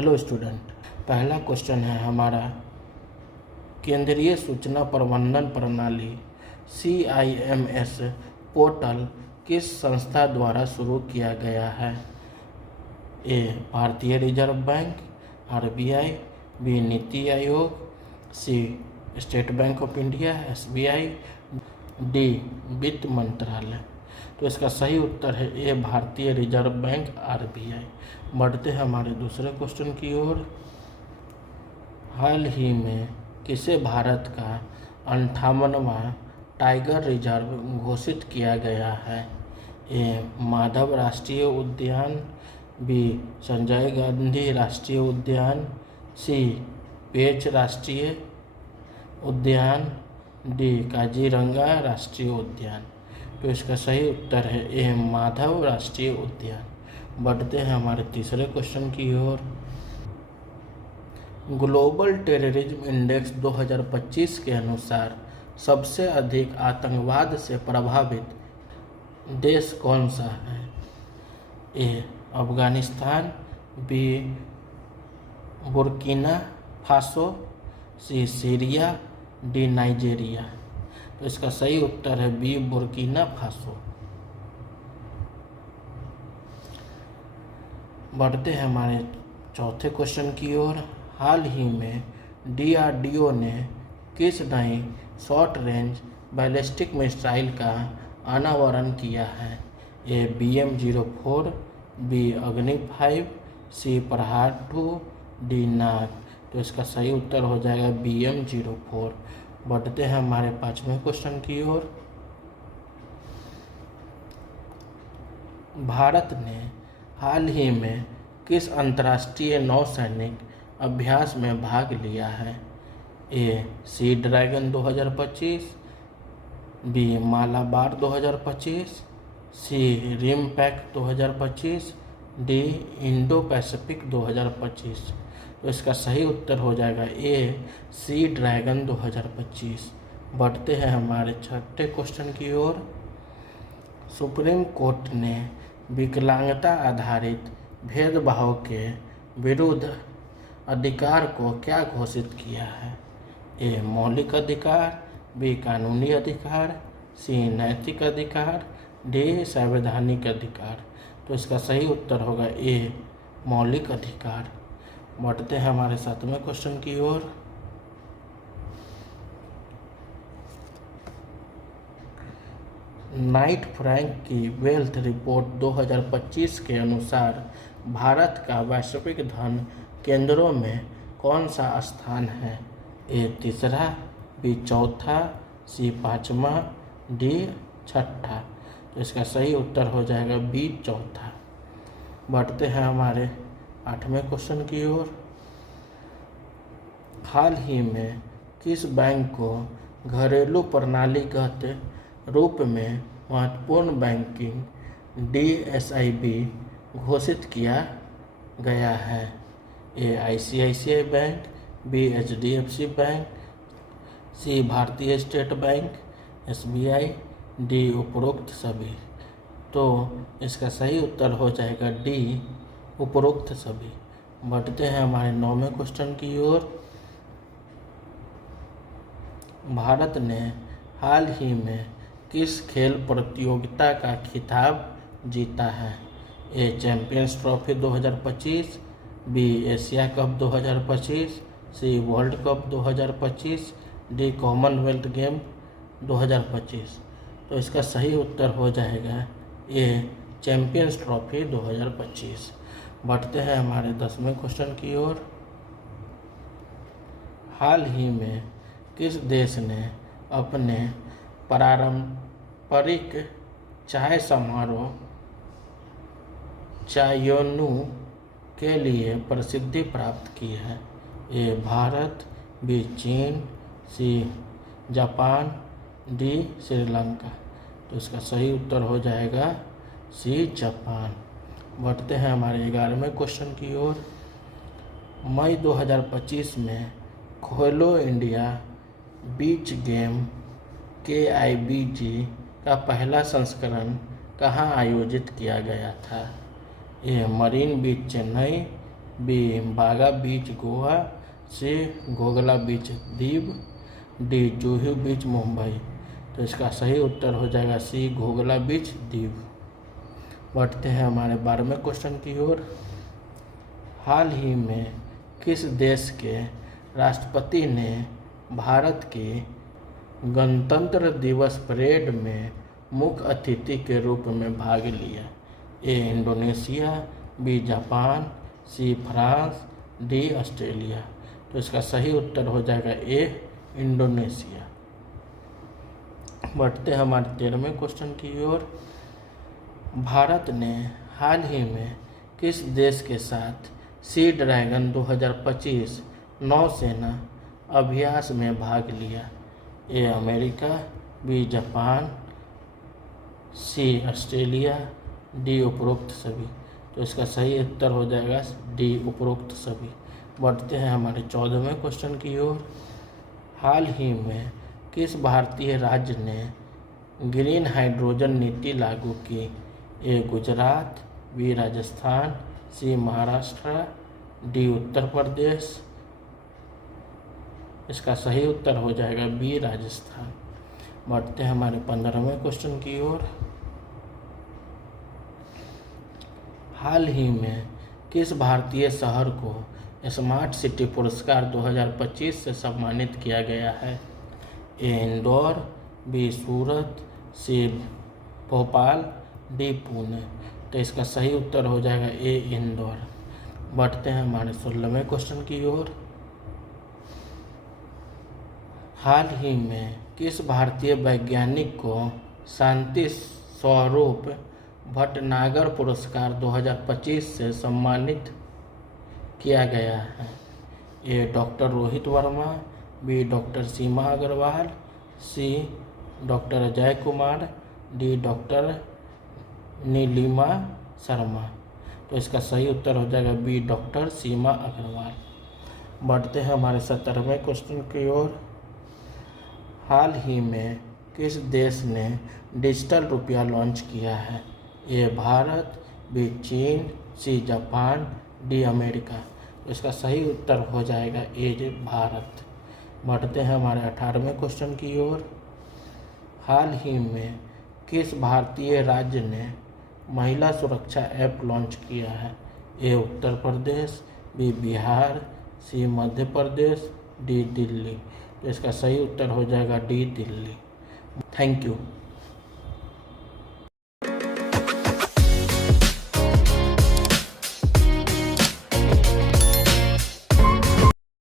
Hello student, पहला question है हमारा, केंद्रीय सूचना प्रबंधन प्रणाली CIMS पोर्टल किस संस्था द्वारा शुरू किया गया है? ए. भारतीय reserve bank RBI, B. NITI Aayog, C. State bank of India SBI, D. वित्त मंत्रालय। तो इसका सही उत्तर है ए. भारतीय रिजर्व बैंक RBI। बढ़ते हैं हमारे दूसरे क्वेश्चन की ओर। हाल ही में किसे भारत का 58वां टाइगर रिजर्व घोषित किया गया है? ए. माधव राष्ट्रीय उद्यान, बी. संजय गांधी राष्ट्रीय उद्यान, सी. पेंच राष्ट्रीय उद्यान, डी. काजीरंगा राष्ट्रीय उद्यान। तो इसका सही उत्तर है ए. माधव राष्ट्रीय उद्यान। बढ़ते हैं हमारे तीसरे क्वेश्चन की ओर। ग्लोबल टेररिज्म इंडेक्स 2025 के अनुसार सबसे अधिक आतंकवाद से प्रभावित देश कौन सा है? A. Afghanistan, B. Burkina Faso, C. Syria, D. Nigeria. तो इसका सही उत्तर है बी. Burkina Faso. बढ़ते हैं हमारे चौथे क्वेश्चन की ओर। हाल ही में DRDO ने किस नई शॉर्ट रेंज बैलिस्टिक मिसाइल का अनावरण किया है? ए. BM-04, B. अग्नि 5, सी. प्रहार 2, डी. नाग। तो इसका सही उत्तर हो जाएगा BM-04। बढ़ते हैं हमारे पांचवें क्वेश्चन की ओर। भारत ने हाल ही में किस अंतर्राष्ट्रीय नौसैनिक अभ्यास में भाग लिया है? A. Sea Dragon 2025, B. Malabar 2025, C. RIMPAC 2025, D. Indo Pacific 2025। तो इसका सही उत्तर हो जाएगा ए. Sea Dragon 2025। बढ़ते हैं हमारे छठे क्वेश्चन की ओर। सुप्रीम कोर्ट ने विकलांगता आधारित भेदभाव के विरुद्ध अधिकार को क्या घोषित किया है? ए. मौलिक अधिकार, बी. कानूनी अधिकार, सी. नैतिक अधिकार, डी. संवैधानिक अधिकार। तो इसका सही उत्तर होगा ए. मौलिक अधिकार। बढ़ते हैं हमारे सातवें क्वेश्चन की ओर। नाइट फ्रैंक की वेल्थ रिपोर्ट 2025 के अनुसार भारत का वैश्विक धन केंद्रों में कौन सा स्थान है? ए. तीसरा, बी. चौथा, सी. पाँचवा, डी. छठा। तो इसका सही उत्तर हो जाएगा बी. चौथा। बढ़ते हैं हमारे आठवें क्वेश्चन की ओर। हाल ही में किस बैंक को घरेलू प्रणालीगत रूप में महत्वपूर्ण बैंकिंग DSIB घोषित किया गया है? A. ICICI bank, B. HDFC bank, C. भारतीय स्टेट बैंक SBI, डी. उपरोक्त सभी। तो इसका सही उत्तर हो जाएगा डी. उपरोक्त सभी। बढ़ते हैं हमारे नौवें क्वेश्चन की ओर। भारत ने हाल ही में किस खेल प्रतियोगिता का खिताब जीता है? A. Champions trophy 2025, B. Asia cup 2025, C. World cup 2025, D. Commonwealth game 2025। तो इसका सही उत्तर हो जाएगा ए. Champions trophy 2025। बढ़ते हैं हमारे 10वें क्वेश्चन की ओर। हाल ही में किस देश ने अपने पारंपरिक चाय समारोह चायोनु के लिए प्रसिद्धि प्राप्त की है? ए. भारत, बी. चीन, सी. Japan, D. श्रीलंका। तो इसका सही उत्तर हो जाएगा सी. जापान। बढ़ते हैं हमारे 11वें क्वेश्चन की ओर। मई 2025 में खेलो इंडिया बीच गेम KIBG का पहला संस्करण कहाँ आयोजित किया गया था? ए. मरीन बीच चेन्नई, बी बागा बीच गोवा, सी घोघला बीच दीव, डी जूहू बीच मुंबई। तो इसका सही उत्तर हो जाएगा सी घोघला बीच दीव। बढ़ते हैं हमारे 12वें क्वेश्चन की ओर। हाल ही में किस देश के राष्ट्रपति ने भारत के गणतंत्र दिवस परेड में मुख्य अतिथि के रूप में भाग लिया? A Indonesia, B Japan, C France, D Australia. तो इसका सही उत्तर हो जाएगा ए इंडोनेशिया। बढ़ते हैं हमारे 13वें क्वेश्चन की ओर। भारत ने हाल ही में किस देश के साथ सी ड्रैगन 2025 नौसेना अभ्यास में भाग लिया? A America, B Japan, C Australia, D उपरोक्त सभी। तो इसका सही उत्तर हो जाएगा डी उपरोक्त सभी। बढ़ते हैं हमारे 14वें क्वेश्चन की ओर। हाल ही में किस भारतीय राज्य ने ग्रीन हाइड्रोजन नीति लागू की? ए गुजरात, बी राजस्थान, सी महाराष्ट्र, डी उत्तर प्रदेश। इसका सही उत्तर हो जाएगा बी राजस्थान। बढ़ते हैं हमारे 15वें क्वेश्चन की ओर। हाल ही में किस भारतीय शहर को स्मार्ट सिटी पुरस्कार 2025 से सम्मानित किया गया है? ए इंदौर, बी सूरत, सी भोपाल, डी पुणे। तो इसका सही उत्तर हो जाएगा ए इंदौर। बढ़ते हैं हमारे 16वें क्वेश्चन की ओर। हाल ही में किस भारतीय वैज्ञानिक को शांति स्वरूप भटनागर पुरस्कार 2025 से सम्मानित किया गया है? A doctor Rohit Verma, B doctor Seema Agarwal, C doctor Ajay Kumar, D doctor Neelima Sharma. तो इसका सही उत्तर हो जाएगा बी डॉक्टर सीमा अग्रवाल। बढ़ते हैं हमारे 17वें क्वेश्चन की ओर। हाल ही में किस देश ने डिजिटल रुपया लॉन्च किया है? ए भारत, बी चीन, सी जापान, डी अमेरिका। तो इसका सही उत्तर हो जाएगा ए भारत। बढ़ते हैं हमारे 18वें क्वेश्चन की ओर। हाल ही में किस भारतीय राज्य ने महिला सुरक्षा ऐप लॉन्च किया है? ए उत्तर प्रदेश, बी बिहार, सी मध्य प्रदेश, डी दिल्ली। तो इसका सही उत्तर हो जाएगा डी दिल्ली। Thank you.